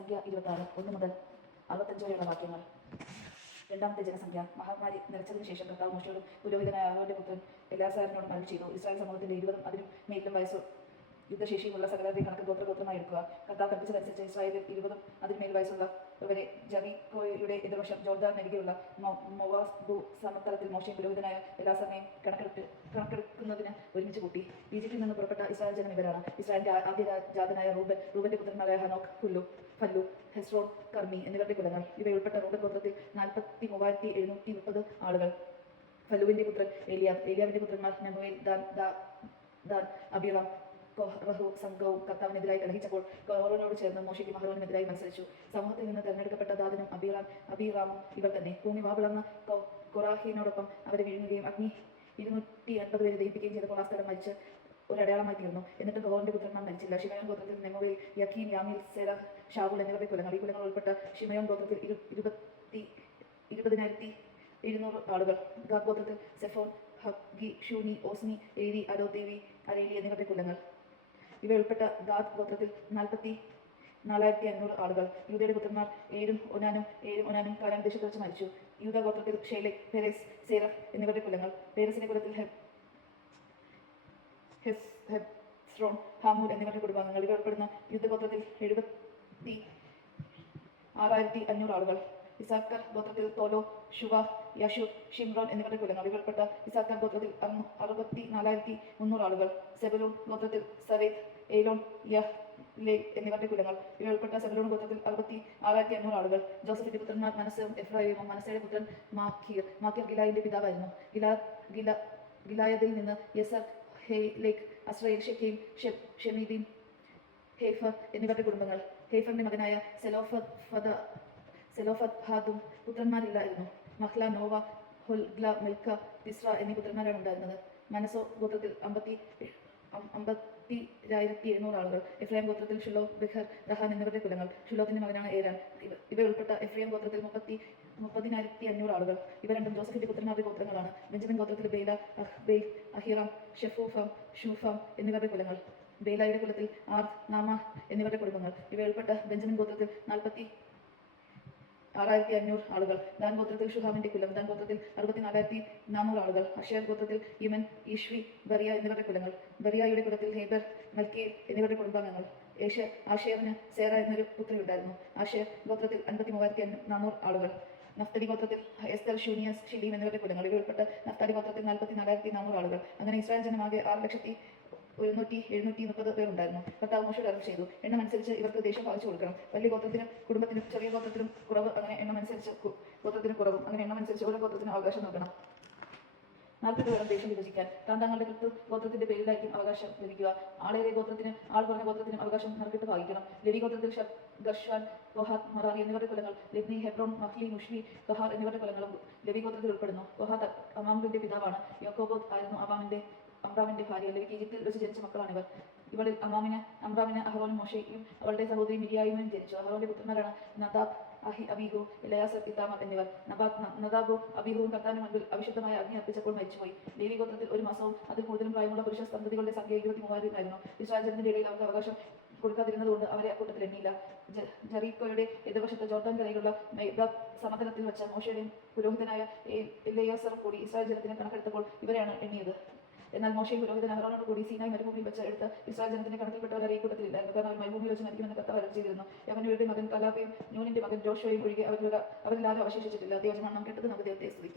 സംഖ്യ 26 1 മുതൽ 65 വരെയുള്ള വാക്യങ്ങൾ. രണ്ടാമത്തെ ജനസംഖ്യ. മഹാമാരി നിറച്ചതിനു ശേഷം കർത്താവ് മോശയോടും പുരോഹിതനായ അഹരോന്റെ പുത്രൻ എലാസാരിനോടും അരുളി ചെയ്തു, ഇസ്രായേൽ സമൂഹത്തിന്റെ 20 അതിനും മേലിലും വയസ്സ് യുദ്ധശേഷിയുള്ള സകലരുടെയും കണക്ക് ഗോത്രഗോത്രമായി എടുക്കുക. കർത്താവ് കൽപ്പിച്ചതനുസരിച്ച് ഇസ്രായേലിൽ 20 അതിനുമേൽ വയസ്സുള്ളവരെ ജെറിക്കോയുടെ എതിർവശം ജോർദാൻ നരികെയുള്ള മോവാബ് സമതലത്തിൽ മോശയും പുരോഹിതനായ എലാസാറിനെയും കണക്കെടുക്കുന്നതിന് ഒരുമിച്ച് കൂട്ടി. ഈജിപ്തിൽ നിന്ന് പുറപ്പെട്ട ഇസ്രായേൽ ജനം ഇവരാണ്. ഇസ്രായേലിന്റെ ആദ്യ ജാതനായ റൂബന്റെ പുത്രന്മാരായ ഹനോക്ക്, ഫല്ലു, ഹെസ്രോൺ, കർമ്മി എന്നിവരുടെ കുലങ്ങൾ. ഇവയുൾപ്പെട്ട റൂബൻ ഗോത്രത്തിൽ 43,730 ആളുകൾ. ഫല്ലുവിന്റെ പുത്രൻ ഏലിയാവിന്റെ പുത്രന്മാർ നെമുവേൽ, ദാൻ, അബീറാം. കോറഹു സംഘവും കർത്താവിനെതിരായി കലഹിച്ചപ്പോൾ കോറോനോട് ചേർന്ന് മോശയ്ക്കും അഹരോനുമെതിരായി മത്സരിച്ചു. സമൂഹത്തിൽ നിന്ന് തെരഞ്ഞെടുക്കപ്പെട്ട ദാദനും അബീറാമും ഇവർ തന്നെ. ഭൂമി വാവിളർന്ന കൊറാഹിനോടൊപ്പം അവരെ വിഴുങ്ങുകയും അഗ്നി 280 പേരെ ദഹിപ്പിക്കുകയും ചെയ്തപ്പോൾ ആ സ്ഥലം മരിച്ച് ഒരു അടയാളമായി തീർന്നു. എന്നിട്ട് കോറിന്റെ പുത്രന്മാർ മരിച്ചില്ല. ഷിമയോൻ ഗോത്രത്തിൽ നെമുവേൽ, യഖീൻ, യാമീൽ, സെരഹ്, ഷാവുൽ എന്നിവരുടെ കുലങ്ങൾ. ഈ കുലങ്ങൾ ഉൾപ്പെട്ട ഷിമയോൻ ഗോത്രത്തിൽ 20,700 ആളുകൾ. ഗാദ് ഗോത്രത്തിൽ സെഫോൻ, ഹഗ്ഗി, ഷൂനി, ഓസ്നി, ഏരി, അരോദേവി, അരേലി എന്നിവരുടെ കുലങ്ങൾ. ഇവ ഉൾപ്പെട്ട ഗാദ് ഗോത്രത്തിൽ 44,500 ആളുകൾ. യൂദയുടെ പുത്രന്മാർ ഏരും ഒനാനും കാനാൻ ദേശത്ത് വെച്ച് മരിച്ചു. യൂദ ഗോത്രത്തിൽ ഷേലെക്, പെരേസ്, സേറഹ് എന്നിവരുടെ കുലങ്ങൾ. പേരസിന്റെ കുലത്തിൽ ഹെസ്രോൺ, ഹാമൂർ എന്നിവരുടെ കുടുംബാംഗങ്ങൾ. ഇവ ഉൾപ്പെടുന്ന യുദ്ധഗോത്രത്തിൽ 76,500 ആളുകൾ. ഇസാക്കർ ഗോത്രത്തിൽ തോലോ, ഷുവ, യശൂർ, ഷിംറോൻ എന്നിവരുടെ കുലങ്ങൾ. ഇവൾപ്പെട്ട ഇസാക്കർ ഗോത്രത്തിൽ 64,300 ആളുകൾ. സെബലൂൺ ഗോത്രത്തിൽ സവേദ്, ഏലോൺ, യഹ്ലേ എന്നിവരുടെ കുലങ്ങൾ. ഇവൾപ്പെട്ട സെബലൂൺ ഗോത്രത്തിൽ 66,500 ആളുകൾ. ജോസഫിന്റെ പുത്രന്മാർ മനസ്സയും എഫ്രായിമും. മനസ്സയുടെ പുത്രൻ മാഖീർ ഗിലായിന്റെ പിതാവായിരുന്നു. ഗിലായദിൽ നിന്ന് യെസർ, ഹേലേക്ക്, അസ്രയേൽ, ഷെക്കീം, ഷെമീദീം, ഹേഫർ എന്നിവരുടെ കുടുംബങ്ങൾ. ഹേഫറിന്റെ മകനായ സെലോഫഹാദും പുത്രന്മാരില്ലായിരുന്നു. മഹ്ല, നോവ, ഹൊൽഗ്ല, മിൽക്ക, തിസ്ര എന്നീ പുത്രന്മാരാണ് ഉണ്ടായിരുന്നത്. മനസോ ഗോത്രത്തിൽ 50,700 ആളുകൾ. എഫ്രൈം ഗോത്രത്തിൽ ഷുലോ, ബെഹർ, ദഹാൻ എന്നിവരുടെ കുലങ്ങൾ. ഷുലോത്തിന്റെ മകനാണ് ഏരാൻ. ഇവ ഉൾപ്പെട്ട എഫ്രൈം ഗോത്രത്തിൽ 30,500 ആളുകൾ. ഇവ രണ്ടും ജോസഫിന്റെ പുത്രന്മാരുടെ ഗോത്രങ്ങളാണ്. ബെഞ്ചമിൻ ഗോത്രത്തിൽ ബേല, അഹ്ബേൽ, അഹിറാം, ഷെഫൂഫം, ഷൂഫം എന്നിവരുടെ കുലങ്ങൾ. ബേലായുടെ കുലത്തിൽ ആർ, നാമ എന്നിവരുടെ കുടുംബങ്ങൾ. ഇവ ഉൾപ്പെട്ട ബെഞ്ചമിൻ ഗോത്രത്തിൽ 46,500 ആളുകൾ. ദാൻ ഗോത്രത്തിൽ ഷുഹാമിന്റെ കുലം. ദാൻ ഗോത്രത്തിൽ 64,400 ആളുകൾ. അഷേർ ഗോത്രത്തിൽ യിമൻ, ഈഷ്വി, ബറിയ എന്നിവരുടെ കുലങ്ങൾ. ബറിയായുടെ കുലത്തിൽ ഹേബർ, മൽക്കേൽ എന്നിവരുടെ കുടുംബാംഗങ്ങൾ. ആഷേറിന് സേറ എന്നൊരു പുത്രിയുണ്ടായിരുന്നു. ആഷേർ ഗോത്രത്തിൽ 53,400 ആളുകൾ. നഫ്തലി ഗോത്രത്തിൽ എസ്തർ, ഷൂനിയസ്, ഷിലീം എന്നിവരുടെ കുലങ്ങൾ. ഇവ ഉൾപ്പെട്ട നഫ്താലി ഗോത്രത്തിൽ 44,400 ആളുകൾ. അങ്ങനെ ഇസ്രായേൽ ജനമാകെ 6,730 പേർ ഉണ്ടായിരുന്നു. കർത്താവ് മോശയോട് അരുളി ചെയ്തു, എണ്ണമനുസരിച്ച് ഇവർക്ക് ദേശം ഭാഗിച്ചു കൊടുക്കണം. വലിയ ഗോത്രത്തിനും കുടുംബത്തിനും ചെറിയ ഗോത്രത്തിനും കുറവ്, അങ്ങനെ എണ്ണമനുസരിച്ച് ഗോത്രത്തിന് കുറവും, അങ്ങനെ എണ്ണമനുസരിച്ച് ഓരോ ഗോത്രത്തിനും അവകാശം നൽകണം. 40 പേരും ദേശം വിഭജിക്കാൻ താങ്കളുടെ ഗോത്രത്തിന്റെ പേരിലായിരിക്കും അവകാശം ലഭിക്കുക. ആളേറിയ ഗോത്രത്തിന് ആൾ കുറഞ്ഞ ഗോത്രത്തിനും അവകാശം നറുക്കിട്ട് ഭാഗിക്കണം. ലെവി ഗോത്രത്തിൽ ഗർഷാൻ, കൊഹാത്ത്, മറാറി എന്നിവരുടെ കുലങ്ങൾ. ലിബ്നി, ഹെബ്രോൺ, മഹ്ലി, മുഷ്വി, കഹാർ എന്നിവരുടെ കുലങ്ങളും ലെവി ഗോത്രത്തിൽ ഉൾപ്പെടുന്നു. കൊഹാത്ത് അമാമിന്റെ പിതാവാണ്. യാക്കോബ് ആയിരുന്നു അമ്രാമിന്റെ ഭാര്യ. ലെവിക്ക് ഈജിപ്തിൽ വെച്ച് ജനിച്ച മക്കളാണിവർ. ഇവളിൽ അമ്രാമിന് അഹരോനും മോശയും അവളുടെ സഹോദരി മിരിയായിമും ജനിച്ചു. അഹരോന്റെ പുത്രന്മാരാണ് നദാബ്, അബീഹു, എലയാസർ, ഇത്താമർ എന്നിവർ. നദാബും അബീഹുവും കർത്താവിന് മുൻപിൽ അവിശുദ്ധമായ അഗ്നി അർപ്പിച്ചപ്പോൾ മരിച്ചുപോയി. ലേവി ഗോത്രത്തിൽ 1 മാസവും അതിൽ കൂടുതലും പ്രായമുള്ള പുരുഷ സന്തതികളുടെ സംഖ്യ 23,000 ആയിരുന്നു. ഇസ്രായേൽ ജനത്തിന്റെ ഇടയിൽ അവർക്ക് അവകാശം കൊടുക്കാതിരുന്നതുകൊണ്ട് അവരെ അക്കൂട്ടത്തിൽ എണ്ണിയില്ല. ജെറീക്കോയുടെ എതിർവശത്ത് ജോർദാൻ കരയിലുള്ള മേദാബ് സമതലത്തിൽ വെച്ച മോശയുടെയും പുരോഹിതനായ എലെയാസറും കൂടി ഇസ്രായേൽ ജനത്തിന് കണക്കെടുത്തപ്പോൾ ഇവരെയാണ് എണ്ണിയത്. എന്നാൽ മോശയും പുരോഹിതൻ അഹരോനോട് കൂടി സീനായി മരുഭൂമിയിൽ വെച്ച് എടുത്ത് ഇസ്രായേൽ ജനത്തിന്റെ കണക്കിൽപ്പെട്ടവരെ ഈ കൂട്ടത്തിലില്ലായിരുന്നു. കാരണം അവർ മരുഭൂമിയിൽ വെച്ച് മരിക്കുമെന്ന് കർത്താവ് അരുളി ചെയ്തിരുന്നു. യവനയുടെ മകൻ കലാബയും നൂനിന്റെ മകൻ ജോഷുവയും ഒഴികെ അവരിൽ ആരും അവശേഷിച്ചിട്ടില്ല. ദൈവജനം നാം കേട്ടത് നമുക്ക് ദൈവത്തെ സ്തുതിക്കാം.